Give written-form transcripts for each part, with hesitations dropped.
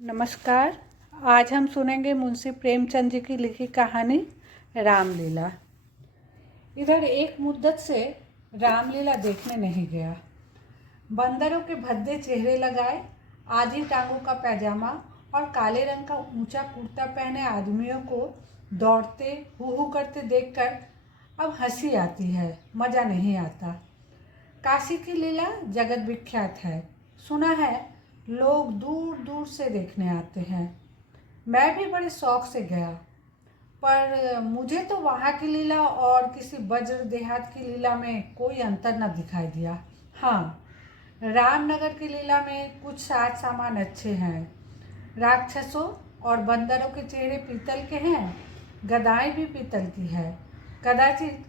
नमस्कार। आज हम सुनेंगे मुंशी प्रेमचंद जी की लिखी कहानी रामलीला। इधर एक मुद्दत से रामलीला देखने नहीं गया। बंदरों के भद्दे चेहरे लगाए, आधी टांगों का पैजामा और काले रंग का ऊंचा कुर्ता पहने आदमियों को दौड़ते हू करते देखकर अब हंसी आती है, मज़ा नहीं आता। काशी की लीला जगत विख्यात है, सुना है लोग दूर दूर से देखने आते हैं। मैं भी बड़े शौक से गया, पर मुझे तो वहाँ की लीला और किसी वज्र देहात की लीला में कोई अंतर न दिखाई दिया। हाँ, रामनगर की लीला में कुछ साज सामान अच्छे हैं। राक्षसों और बंदरों के चेहरे पीतल के हैं, गदाएं भी पीतल की है। कदाचित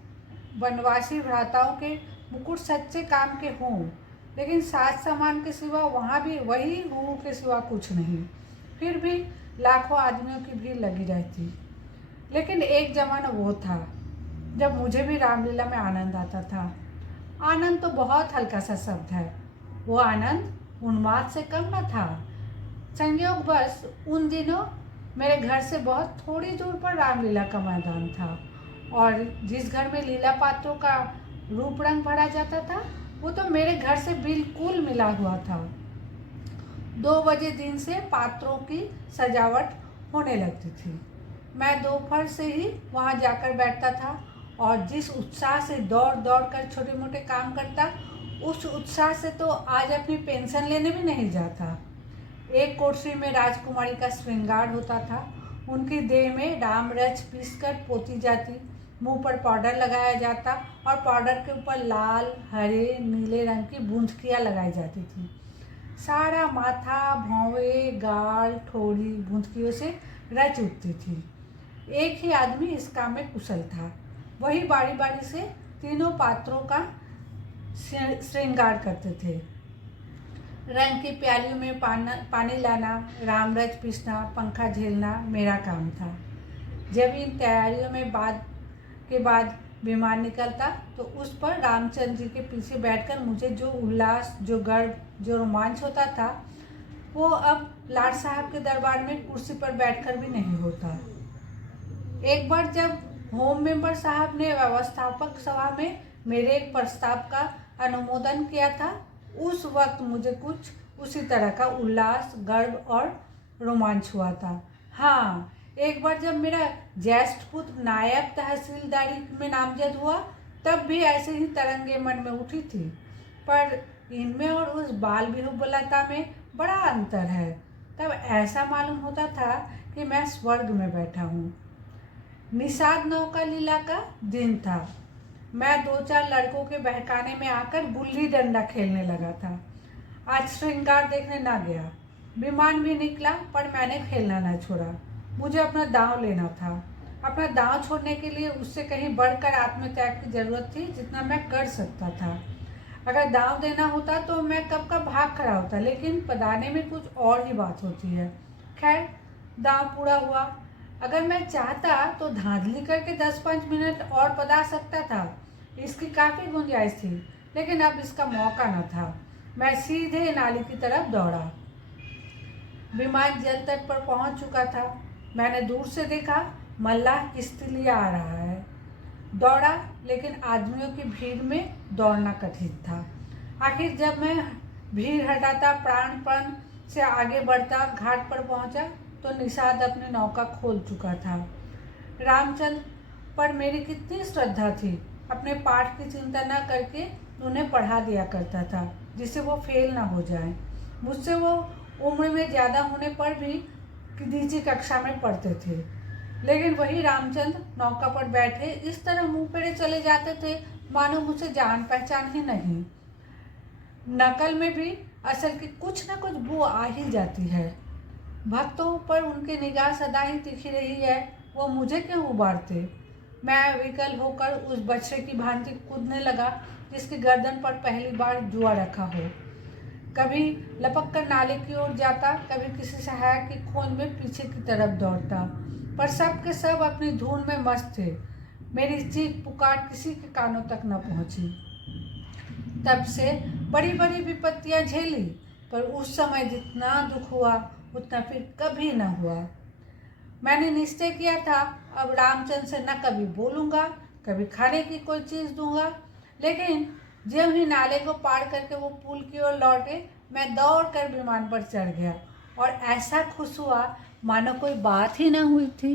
वनवासी भ्राताओं के मुकुट सच्चे काम के हों, लेकिन साज सामान के सिवा वहाँ भी वही हूँ के सिवा कुछ नहीं। फिर भी लाखों आदमियों की भीड़ लगी रहती। लेकिन एक जमाना वो था जब मुझे भी रामलीला में आनंद आता था। आनंद तो बहुत हल्का सा शब्द है, वो आनंद उन्माद से कम न था। संयोगवश उन दिनों मेरे घर से बहुत थोड़ी दूर पर रामलीला का मैदान था, और जिस घर में लीला पात्रों का रूप रंग भरा जाता था वो तो मेरे घर से बिल्कुल मिला हुआ था। 2 बजे दिन से पात्रों की सजावट होने लगती थी। मैं दोपहर से ही वहाँ जाकर बैठता था, और जिस उत्साह से दौड़ दौड़ कर छोटे मोटे काम करता, उस उत्साह से तो आज अपनी पेंशन लेने भी नहीं जाता। एक कोठरी में राजकुमारी का श्रृंगार होता था। उनकी देह में राम रच पीसकर पोती जाती, मुंह पर पाउडर लगाया जाता और पाउडर के ऊपर लाल, हरे, नीले रंग की बूंदकियाँ लगाई जाती थी। सारा माथा, भौवें, गाल, ठोड़ी बूंदकियों से रच उठती थी। एक ही आदमी इस काम में कुशल था। वही बारी बारी से तीनों पात्रों का श्रृंगार करते थे। रंग की प्यालियों में पानी लाना, रामरच पीसना, पंखा झेलना मेरा काम था। जब इन तैयारियों में बाद विमान निकलता तो उस पर रामचंद्र जी के पीछे बैठकर मुझे जो उल्लास, जो गर्व, जो रोमांच होता था, वो अब लाट साहब के दरबार में कुर्सी पर बैठकर भी नहीं होता। एक बार जब होम मेंबर साहब ने व्यवस्थापक सभा में मेरे एक प्रस्ताव का अनुमोदन किया था, उस वक्त मुझे कुछ उसी तरह का उल्लास, गर्व और रोमांच हुआ था। हाँ, एक बार जब मेरा ज्येष्ठ पुत्र नायब तहसीलदारी में नामजद हुआ, तब भी ऐसे ही तरंगे मन में उठी थी। पर इनमें और उस बाल विहुबलता में बड़ा अंतर है। तब ऐसा मालूम होता था कि मैं स्वर्ग में बैठा हूँ। निषाद नौका लीला का दिन था। मैं 2-4 लड़कों के बहकाने में आकर गुल्ली डंडा खेलने लगा था। आज श्रृंगार देखने ना गया। विमान भी निकला, पर मैंने खेलना ना छोड़ा। मुझे अपना दांव लेना था। अपना दांव छोड़ने के लिए उससे कहीं बढ़कर आत्मत्याग की जरूरत थी, जितना मैं कर सकता था। अगर दांव देना होता तो मैं कब का भाग खड़ा होता, लेकिन पदाने में कुछ और ही बात होती है। खैर, दांव पूरा हुआ। अगर मैं चाहता तो धांधली करके 10-5 मिनट और पदा सकता था, इसकी काफ़ी गुंजाइश थी, लेकिन अब इसका मौका न था। मैं सीधे नाली की तरफ दौड़ा। विमान जल तट पर पहुंच चुका था। मैंने दूर से देखा, मल्लाह किश्ती लिए आ रहा है। दौड़ा, लेकिन आदमियों की भीड़ में दौड़ना कठिन था। आखिर जब मैं भीड़ हटाता, प्राणपण से आगे बढ़ता, घाट पर पहुंचा तो निषाद अपनी नौका खोल चुका था। रामचंद्र पर मेरी कितनी श्रद्धा थी। अपने पाठ की चिंता न करके उन्हें पढ़ा दिया करता था, जिससे वो फेल ना हो जाए। मुझसे वो उम्र में ज़्यादा होने पर भी नीची कक्षा में पढ़ते थे, लेकिन वही रामचंद्र नौका पर बैठे इस तरह मुंह फेरे चले जाते थे मानो मुझसे जान पहचान ही नहीं। नकल में भी असल की कुछ न कुछ बू आ ही जाती है। भक्तों पर उनकी निगाह सदा ही तिखी रही है, वो मुझे क्यों उबारते। मैं विकल होकर उस बछड़े की भांति कूदने लगा जिसकी गर्दन पर पहली बार जुआ रखा हो। कभी लपक कर नाले की ओर जाता, कभी किसी सहायक की खोज में पीछे की तरफ दौड़ता, पर सब के सब अपनी धुन में मस्त थे। मेरी चीख पुकार किसी के कानों तक न पहुंची। तब से बड़ी बड़ी विपत्तियां झेली, पर उस समय जितना दुख हुआ उतना फिर कभी न हुआ। मैंने निश्चय किया था अब रामचंद्र से न कभी बोलूँगा, कभी खाने की कोई चीज़ दूंगा। लेकिन जब ही नाले को पार करके वो पुल की ओर लौटे, मैं दौड़कर विमान पर चढ़ गया और ऐसा खुश हुआ मानो कोई बात ही न हुई थी।